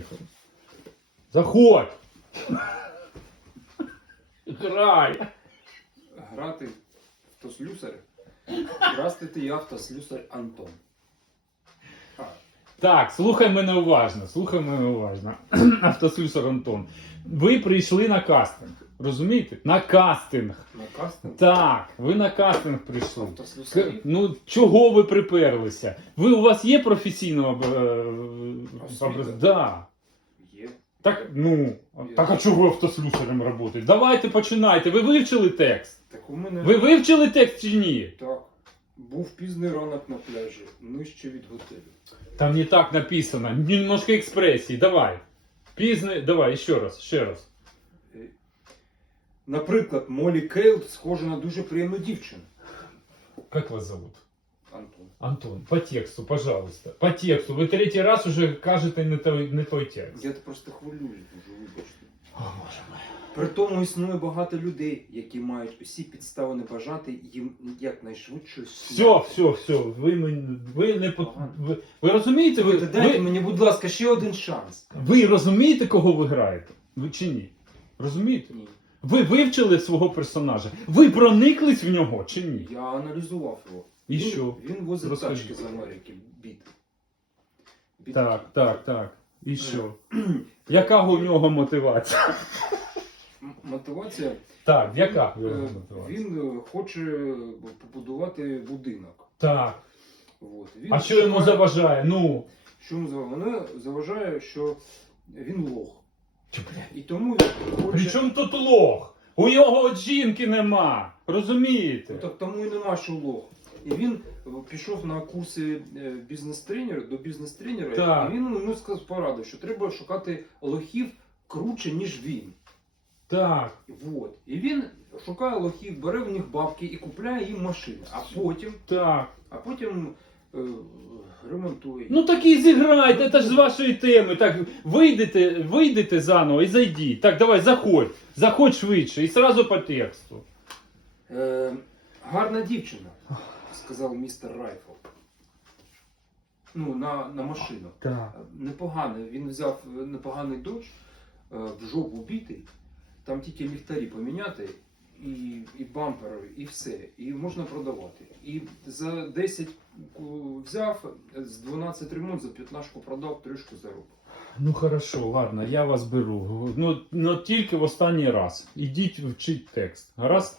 Поїхали. Заходь! Грай! Грати в автослюсар. Здравствуйте, я автослюсар Антон. Так, слухай мене уважно, слухай мене уважно. Автослюсар Антон. Ви прийшли на кастинг. Розумієте? На кастинг. на кастинг? Так, ви на кастинг прийшли. К- Автослюсарі? Ну, чого ви приперлися? Ви у вас є професійна об- е, Освіта? образ? Да. Так, ну, так а чого автослюсарем працюєте? Давайте починайте. Ви вивчили текст? Так у мене Ви вивчили текст чи ні? так. Був пізний ранок на пляжі, нижче від готелю. Там не так написано. Немножко експресії. Давай. Пізно. Давай, ще раз, ще раз. Е, Наприклад, Молі Кейл схожа на дуже приємну дівчину. Как вас зовут? Антон. Антон, по тексту, пожалуйста. По тексту. Ви третій раз уже кажете не той, не той текст. Я просто хвилююсь дуже, вибачте. О, боже мой. При тому існує багато людей, які мають усі підстави не бажати їм якнайшвидше. Все, все, все. Ви, мені- ви не по- ви, ви розумієте? Ви, Ви, дайте ви, мені, будь ласка, ще один шанс. ви розумієте, кого ви граєте? Ви чи ні? Розумієте? Ні. Ви вивчили свого персонажа. Ви прониклись в нього чи ні? Я аналізував його. І він, що? Він возить Розкажіть. тачки з Америки. Біт. Біт. Так, так, так. І що? Яка у нього мотивація? М- Мотивація. Так, яка у Е, нього мотивація? Він е, хоче побудувати будинок. Так. От. Він А що йому шукає- заважає? Ну. Що йому заважає? Мене заважає, що він лох. І тому він хоче. При чому тут лох? У його от жінки нема. Розумієте? Ну, так тому і нема що лох. І він е, пішов на курси е, бізнес-тренера до бізнес-тренера, і він йому сказав порадив, що треба шукати лохів круче, ніж він. Так. Вот. І він шукає лохів, бере в них бабки і купляє їм машини, а потім, Так. а потім е, ремонтує. Ну так і зіграйте, це ж з вашої теми. Так, вийдете, вийдете заново і зайдіть. Так, давай, заходь. Заходь швидше і сразу по тексту. Е, гарна дівчина, сказав містер Райфл. Ну, на, на машину. Так. Непоганий. Він взяв непоганий додж, е, в жопу битий, там тільки ліхтарі поміняти, і, і бампер, і все. І можна продавати. І за 10 взяв, з 12 ремонт, за 15 продав, трішку заробив. Ну хорошо, ладно, я вас беру. Ну, но тільки в останній раз. Ідіть вчіть текст. Гаразд?